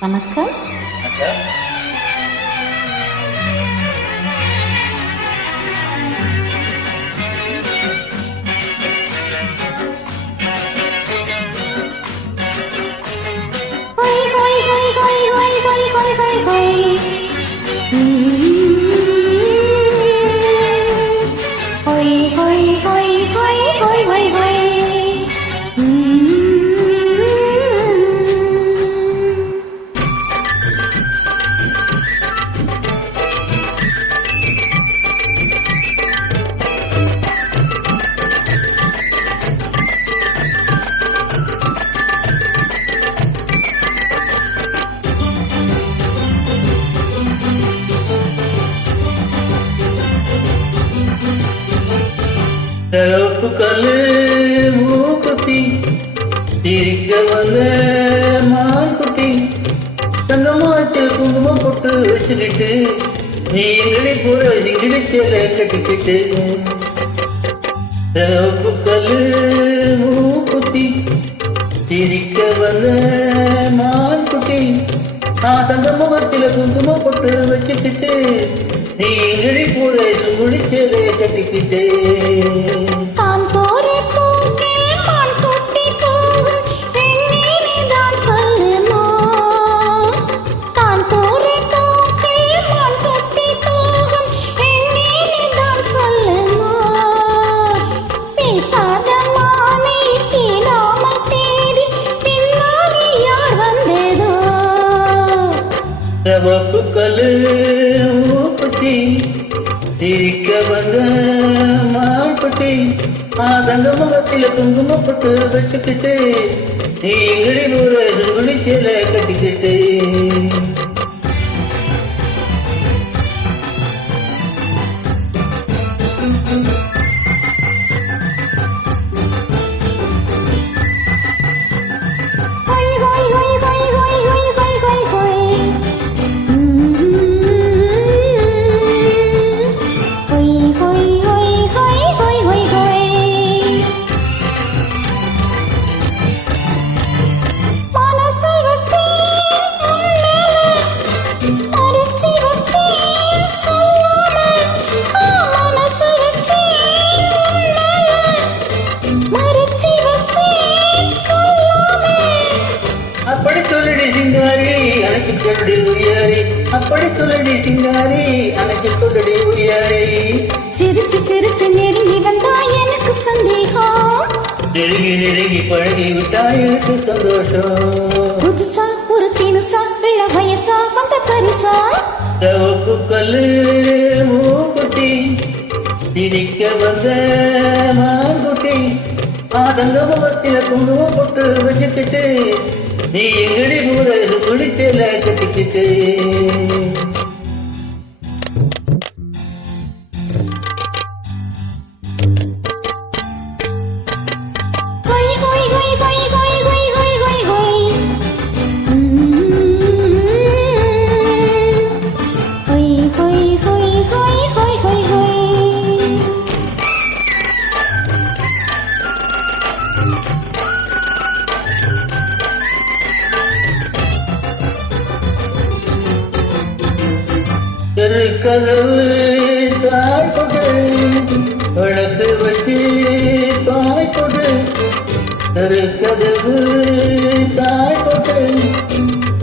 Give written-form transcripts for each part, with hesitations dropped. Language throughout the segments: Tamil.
வணக்கம். சிவப்பு கல்லு மூக்குத்தி சிரிக்க வந்த மான்குட்டி தங்கமாச்சல் குங்குமம் போட்டு வச்சுக்கிட்டு நீ எங்கடி போற சிங்கிடி சேலை கட்டிக்கிட்டு சிவப்பு கல்லு மூக்குத்தி சிரிக்க வந்த மான்குட்டி தங்கமுகத்தில குங்குமம் போட்டு வச்சுக்கிட்டு நீ எங்கடி போற சுங்குடி சேலை கட்டிக்கிட்டு தான் போற போக்கில் மான் குட்டி போகும் பெண்ணே தான் சொல்லுமோ. தான் போற போக்கில் மான் குட்டி போகும் பெண்ணே தான் சொல்லுமோ. பேசாத மானை தீனாமல் தேடி பின்னாலே யார் வந்ததோ. சிவப்பு கல்லு மூக்குத்தி சிரிக்க வந்த மான்குட்டி தங்க முகத்தில குங்குமப்பட்டு வச்சுக்கிட்டு நீ எங்கடி போற சுங்குடி சேலை கட்டிக்கிட்டு அப்படி சொல்லடி சிங்காரி அனைத்து சொல்லடி உரியாரி அப்படி சொல்லடி சிங்காரி அனைத்து சொல்லடி உரியாரி சிரிச்சு சிரிச்சு நெருங்கி வந்தா எனக்கு சந்தேகம். நெருங்கி நெருங்கி பழகி விட்டா எனக்கு சந்தோஷம். புதுசா ஒரு தினுசா இள வயசா வந்த பரிசா. சிவப்பு கல்லு மூக்குத்தி சிரிக்க வந்த மான்குட்டி தங்க முகத்தில குங்குமம் போட்டு வச்சுக்கிட்டு நீ எங்கடி போற சுங்குடி சேலை கட்டிக்கிட்டு கதவு தாய் போட்டு விளக்கு வச்சு பாய் போட்டு கதவு தாய் போட்டு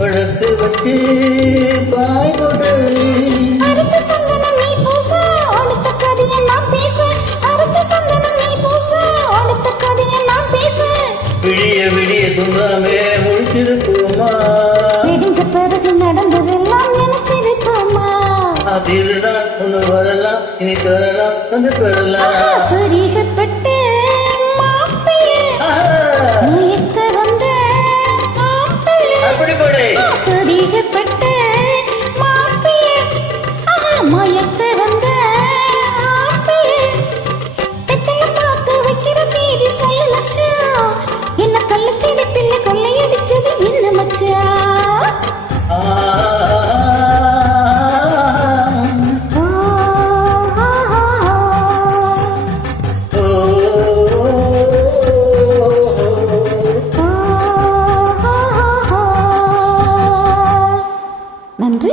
விளக்கு வச்சு பாய் போட்டு அரைச்ச சந்தனம் நீ பூச அடுத்த கதையை நான் பேச. அரைச்ச சந்தனம் நீ பூச அடுத்த கதையை நான் பேச. விடிய விடிய தூங்காமே முழிச்சிருப்போமா. விடிஞ்ச பிறகு நடந்ததெல்லாம் நினைச்சிருப்போமா. திருநாள் ஒண்ணு வரலாம் இனி தரலாம் வந்து பெறலாம். சரிகப்பட்டு மாப்பிள்ளை மயக்க வந்த மாப்பிள்ளை அப்படி போடு. சரிகப்பட்டு மாப்பிள்ளை மயக்க வந்த மாப்பிள்ளை எத்தனை பார்த்து வைக்கிற தேதி சொல்ல மச்சா. என்ன கள்ளச்செடி பிள்ளை கொள்ளையடிச்சது என்ன மச்சா. நன்றி.